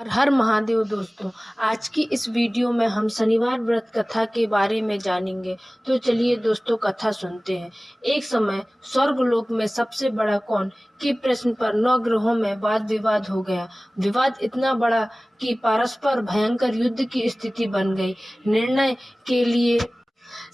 हर हर महादेव दोस्तों। आज की इस वीडियो में हम शनिवार व्रत कथा के बारे में जानेंगे। तो चलिए दोस्तों कथा सुनते हैं। एक समय स्वर्गलोक में सबसे बड़ा कौन के प्रश्न पर 9 ग्रहों में वाद विवाद हो गया। विवाद इतना बड़ा कि परस्पर भयंकर युद्ध की स्थिति बन गई। निर्णय के लिए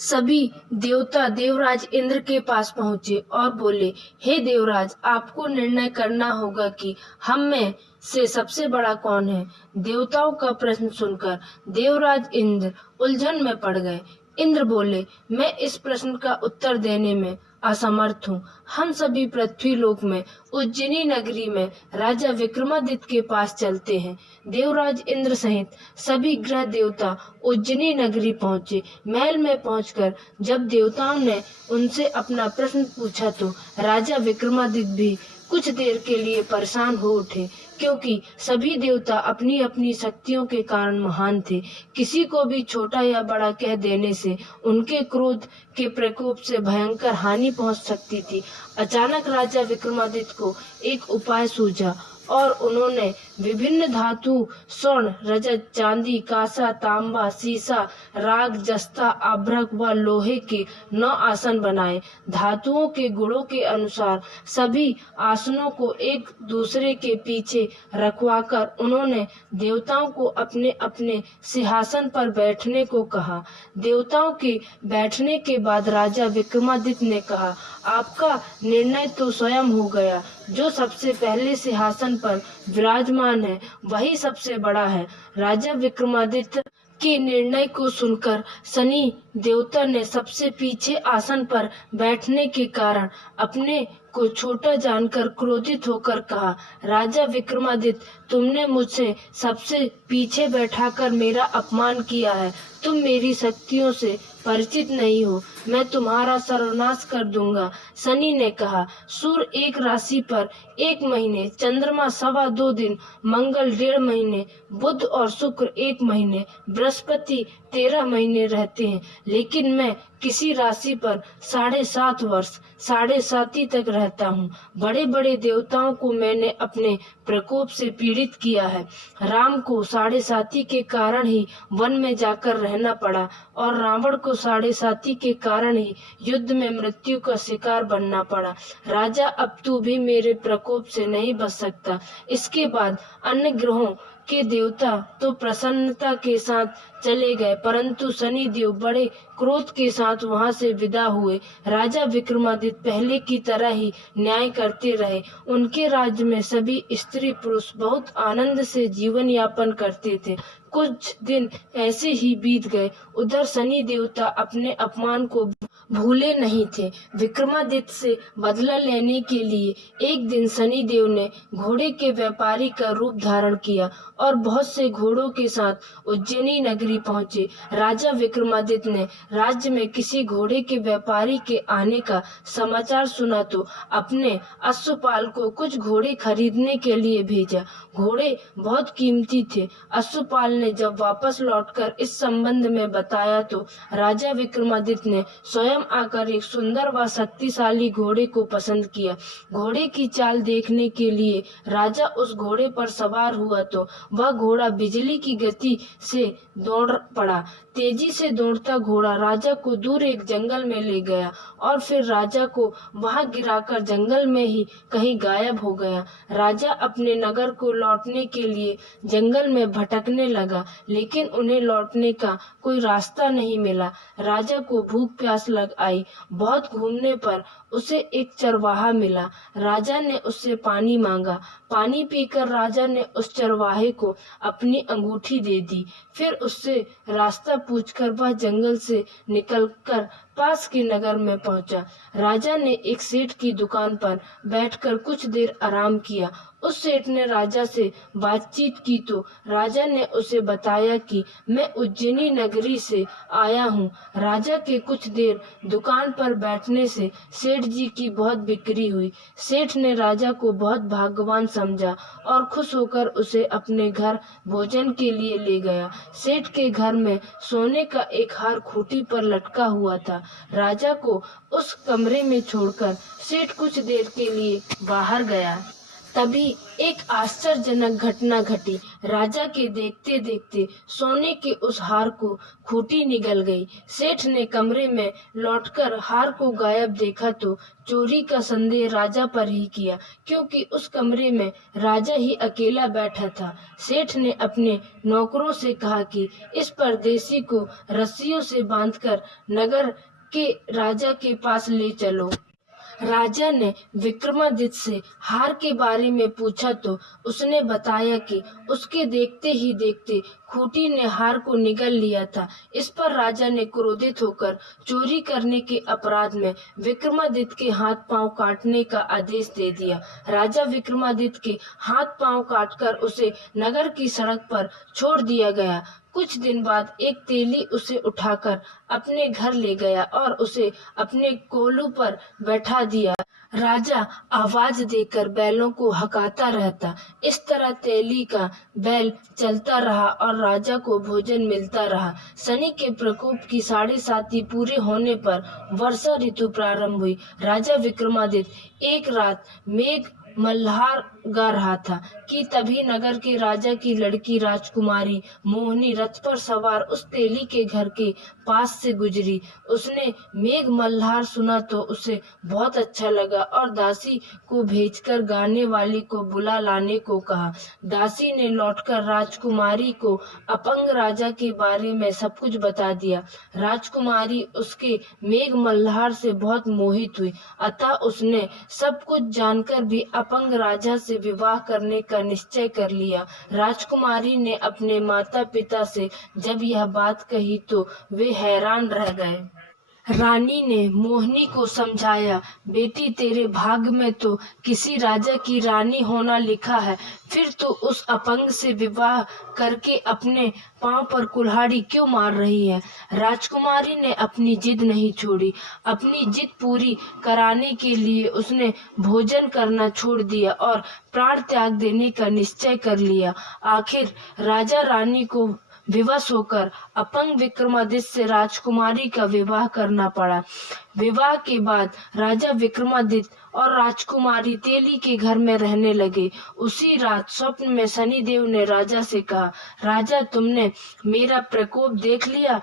सभी देवता देवराज इंद्र के पास पहुंचे और बोले, हे देवराज, आपको निर्णय करना होगा कि हम में से सबसे बड़ा कौन है। देवताओं का प्रश्न सुनकर देवराज इंद्र उलझन में पड़ गए। इंद्र बोले, मैं इस प्रश्न का उत्तर देने में असमर्थ हूँ। हम सभी पृथ्वी लोक में उज्जैनी नगरी में राजा विक्रमादित्य के पास चलते हैं। देवराज इंद्र सहित सभी ग्रह देवता उज्जैनी नगरी पहुंचे। महल में पहुंचकर जब देवताओं ने उनसे अपना प्रश्न पूछा तो राजा विक्रमादित्य भी कुछ देर के लिए परेशान हो उठे, क्योंकि सभी देवता अपनी अपनी शक्तियों के कारण महान थे। किसी को भी छोटा या बड़ा कह देने से उनके क्रोध के प्रकोप से भयंकर हानि पहुंच सकती थी। अचानक राजा विक्रमादित्य को एक उपाय सूझा और उन्होंने विभिन्न धातु स्वर्ण, रजत, चांदी, कांसा, तांबा, सीसा, राग, जस्ता, आभ्रक व लोहे के 9 आसन बनाए। धातुओं के गुणों के अनुसार सभी आसनों को एक दूसरे के पीछे रखवाकर उन्होंने देवताओं को अपने अपने सिंहासन पर बैठने को कहा। देवताओं के बैठने के बाद राजा विक्रमादित्य ने कहा, आपका निर्णय तो स्वयं हो गया। जो सबसे पहले सिंहासन पर विराजमान है वही सबसे बड़ा है। राजा विक्रमादित्य के निर्णय को सुनकर शनि देवता ने सबसे पीछे आसन पर बैठने के कारण अपने को छोटा जानकर क्रोधित होकर कहा, राजा विक्रमादित्य, तुमने मुझसे सबसे पीछे बैठाकर मेरा अपमान किया है। तुम मेरी शक्तियों से परिचित नहीं हो। मैं तुम्हारा सर्वनाश कर दूंगा। शनि ने कहा, सूर्य एक राशि पर 1 महीने, चंद्रमा 2.25 दिन, मंगल 1.5 महीने, बुध और शुक्र 1 महीने, बृहस्पति 13 महीने रहते हैं, लेकिन मैं किसी राशि पर 7.5 वर्ष 7.5 तक रहता हूँ। बड़े बड़े देवताओं को मैंने अपने प्रकोप से पीड़ित किया है। राम को 7.5 के कारण ही वन में जाकर रहना पड़ा और रावण को 7.5 के कारण ही युद्ध में मृत्यु का शिकार बनना पड़ा। राजा, अब तू भी मेरे प्रकोप से नहीं बच सकता। इसके बाद अन्य ग्रहों के देवता तो प्रसन्नता के साथ चले गए, परंतु शनि देव बड़े क्रोध के साथ वहां से विदा हुए। राजा विक्रमादित्य पहले की तरह ही न्याय करते रहे। उनके राज्य में सभी स्त्री पुरुष बहुत आनंद से जीवन यापन करते थे। कुछ दिन ऐसे ही बीत गए। उधर शनि देवता अपने अपमान को भूले नहीं थे। विक्रमादित्य से बदला लेने के लिए एक दिन शनि देव ने घोड़े के व्यापारी का रूप धारण किया और बहुत से घोड़ों के साथ उज्जैनी नगरी पहुंचे। राजा विक्रमादित्य ने राज्य में किसी घोड़े के व्यापारी के आने का समाचार सुना तो अपने अश्वपाल को कुछ घोड़े खरीदने के लिए भेजा। घोड़े बहुत कीमती थे। अश्वपाल ने जब वापस लौटकर इस संबंध में बताया तो राजा विक्रमादित्य ने स्वयं आकर एक सुंदर व शक्तिशाली घोड़े को पसंद किया। घोड़े की चाल देखने के लिए राजा उस घोड़े पर सवार हुआ तो वह घोड़ा बिजली की गति से दौड़ पड़ा। तेजी से दौड़ता घोड़ा राजा को दूर एक जंगल में ले गया और फिर राजा को वहां गिराकर जंगल में ही कहीं गायब हो गया। राजा अपने नगर को लौटने के लिए जंगल में भटकने लगा, लेकिन उन्हें लौटने का कोई रास्ता नहीं मिला। राजा को भूख प्यास लग आई। बहुत घूमने पर उसे एक चरवाहा मिला। राजा ने उससे पानी मांगा। पानी पीकर राजा ने उस चरवाहे को अपनी अंगूठी दे दी। फिर उससे रास्ता पूछकर वह जंगल से निकलकर पास के नगर में पहुंचा। राजा ने एक सेठ की दुकान पर बैठकर कुछ देर आराम किया। उस सेठ ने राजा से बातचीत की तो राजा ने उसे बताया कि मैं उज्जैनी नगरी से आया हूँ। राजा के कुछ देर दुकान पर बैठने से सेठ जी की बहुत बिक्री हुई। सेठ ने राजा को बहुत भाग्यवान समझा और खुश होकर उसे अपने घर भोजन के लिए ले गया। सेठ के घर में सोने का एक हार खूंटी पर लटका हुआ था। राजा को उस कमरे में छोड़कर सेठ कुछ देर के लिए बाहर गया। तभी एक आश्चर्यजनक घटना घटी। राजा के देखते देखते सोने के उस हार को खूंटी निगल गई। सेठ ने कमरे में लौटकर हार को गायब देखा तो चोरी का संदेह राजा पर ही किया, क्योंकि उस कमरे में राजा ही अकेला बैठा था। सेठ ने अपने नौकरों से कहा कि इस परदेसी को रस्सियों से बांधकर नगर के राजा के पास ले चलो। राजा ने विक्रमादित्य से हार के बारे में पूछा तो उसने बताया कि उसके देखते ही देखते खूंटी ने हार को निगल लिया था। इस पर राजा ने क्रोधित होकर चोरी करने के अपराध में विक्रमादित्य के हाथ पांव काटने का आदेश दे दिया। राजा विक्रमादित्य के हाथ पांव काटकर उसे नगर की सड़क पर छोड़ दिया गया। कुछ दिन बाद एक तेली उसे उठाकर अपने घर ले गया और उसे अपने कोलू पर बैठा दिया। राजा आवाज देकर बैलों को हकाता रहता। इस तरह तेली का बैल चलता रहा और राजा को भोजन मिलता रहा। शनि के प्रकोप की 7.5 पूरे होने पर वर्षा ऋतु प्रारंभ हुई। राजा विक्रमादित्य एक रात मेघ मल्हार गा रहा था कि तभी नगर के राजा की लड़की राजकुमारी मोहिनी रथ पर सवार उस तेली के घर के पास से गुजरी। उसने मेघ मल्हार सुना तो उसे बहुत अच्छा लगा और दासी को भेजकर गाने वाली को बुला लाने को कहा। दासी ने लौटकर राजकुमारी को अपंग राजा के बारे में सब कुछ बता दिया। राजकुमारी उसके मेघ मल्हार से बहुत मोहित हुई, अतः उसने सब कुछ जानकर भी अपंग राजा से विवाह करने का निश्चय कर लिया। राजकुमारी ने अपने माता पिता से जब यह बात कही तो वे हैरान रह गए। रानी ने मोहिनी को समझाया, बेटी तेरे भाग्य में तो किसी राजा की रानी होना लिखा है, फिर तो उस अपंग से विवाह करके अपने पांव पर कुल्हाड़ी क्यों मार रही है। राजकुमारी ने अपनी जिद नहीं छोड़ी। अपनी जिद पूरी कराने के लिए उसने भोजन करना छोड़ दिया और प्राण त्याग देने का निश्चय कर लिया। आखिर राजा रानी को विवश होकर अपंग विक्रमादित्य से राजकुमारी का विवाह करना पड़ा। विवाह के बाद राजा विक्रमादित्य और राजकुमारी तेली के घर में रहने लगे। उसी रात स्वप्न में शनिदेव ने राजा से कहा, राजा तुमने मेरा प्रकोप देख लिया,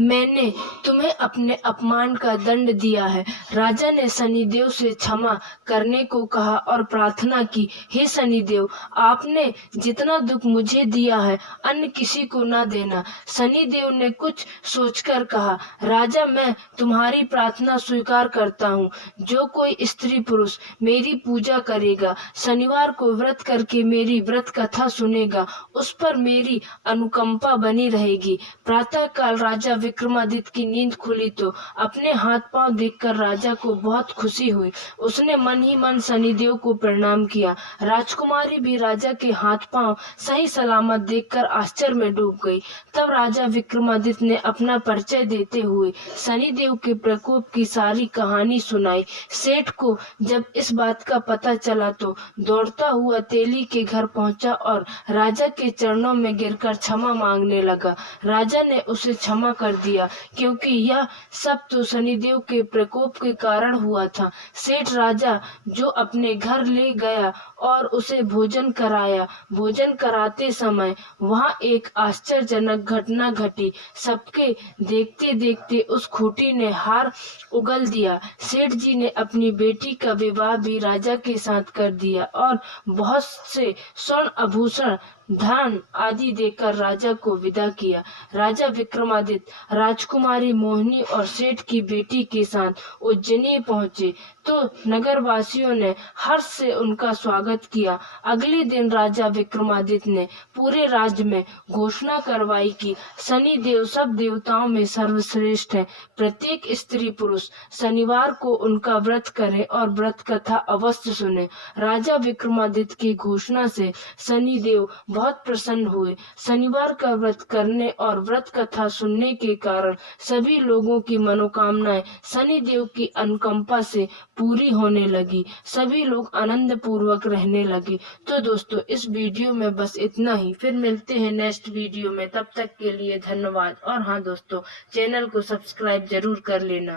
मैंने तुम्हें अपने अपमान का दंड दिया है। राजा ने शनिदेव से क्षमा करने को कहा और प्रार्थना की, हे शनिदेव, आपने जितना दुख मुझे दिया है अन्य किसी को न देना। शनिदेव ने कुछ सोचकर कहा, राजा मैं तुम्हारी प्रार्थना स्वीकार करता हूँ। जो कोई स्त्री पुरुष मेरी पूजा करेगा, शनिवार को व्रत करके मेरी व्रत कथा सुनेगा, उस पर मेरी अनुकंपा बनी रहेगी। प्रातः काल राजा विक्रमादित्य की नींद खुली तो अपने हाथ पांव देखकर राजा को बहुत खुशी हुई। उसने मन ही मन शनिदेव को प्रणाम किया। राजकुमारी भी राजा के हाथ पांव सही सलामत देखकर आश्चर्य में डूब गई। तब राजा विक्रमादित्य ने अपना परिचय देते हुए शनिदेव के प्रकोप की सारी कहानी सुनाई। सेठ को जब इस बात का पता चला तो दौड़ता हुआ तेली के घर पहुंचा और राजा के चरणों में गिरकर क्षमा मांगने लगा। राजा ने उसे क्षमा कर दिया, क्योंकि यह सब तो शनिदेव के प्रकोप के कारण हुआ था। सेठ राजा जो अपने घर ले गया और उसे भोजन कराया। भोजन कराते समय वहां एक आश्चर्यजनक घटना घटी। सबके देखते देखते उस खूंटी ने हार उगल दिया। सेठ जी ने अपनी बेटी का विवाह भी राजा के साथ कर दिया और बहुत से स्वर्ण आभूषण धन आदि देकर राजा को विदा किया। राजा विक्रमादित्य राजकुमारी मोहिनी और सेठ की बेटी के साथ उज्जैनी पहुंचे तो नगरवासियों ने हर्ष से उनका स्वागत किया। अगले दिन राजा विक्रमादित्य ने पूरे राज्य में घोषणा करवाई कि शनि देव सब देवताओं में सर्वश्रेष्ठ है। प्रत्येक स्त्री पुरुष शनिवार को उनका व्रत करे और व्रत कथा अवश्य सुने। राजा विक्रमादित्य की घोषणा से शनि देव बहुत प्रसन्न हुए। शनिवार का व्रत करने और व्रत कथा सुनने के कारण सभी लोगों की मनोकामनाएं शनि देव की अनुकंपा से पूरी होने लगी। सभी लोग आनंद पूर्वक रहने लगे। तो दोस्तों इस वीडियो में बस इतना ही। फिर मिलते हैं नेक्स्ट वीडियो में। तब तक के लिए धन्यवाद। और हाँ दोस्तों, चैनल को सब्सक्राइब जरूर कर लेना।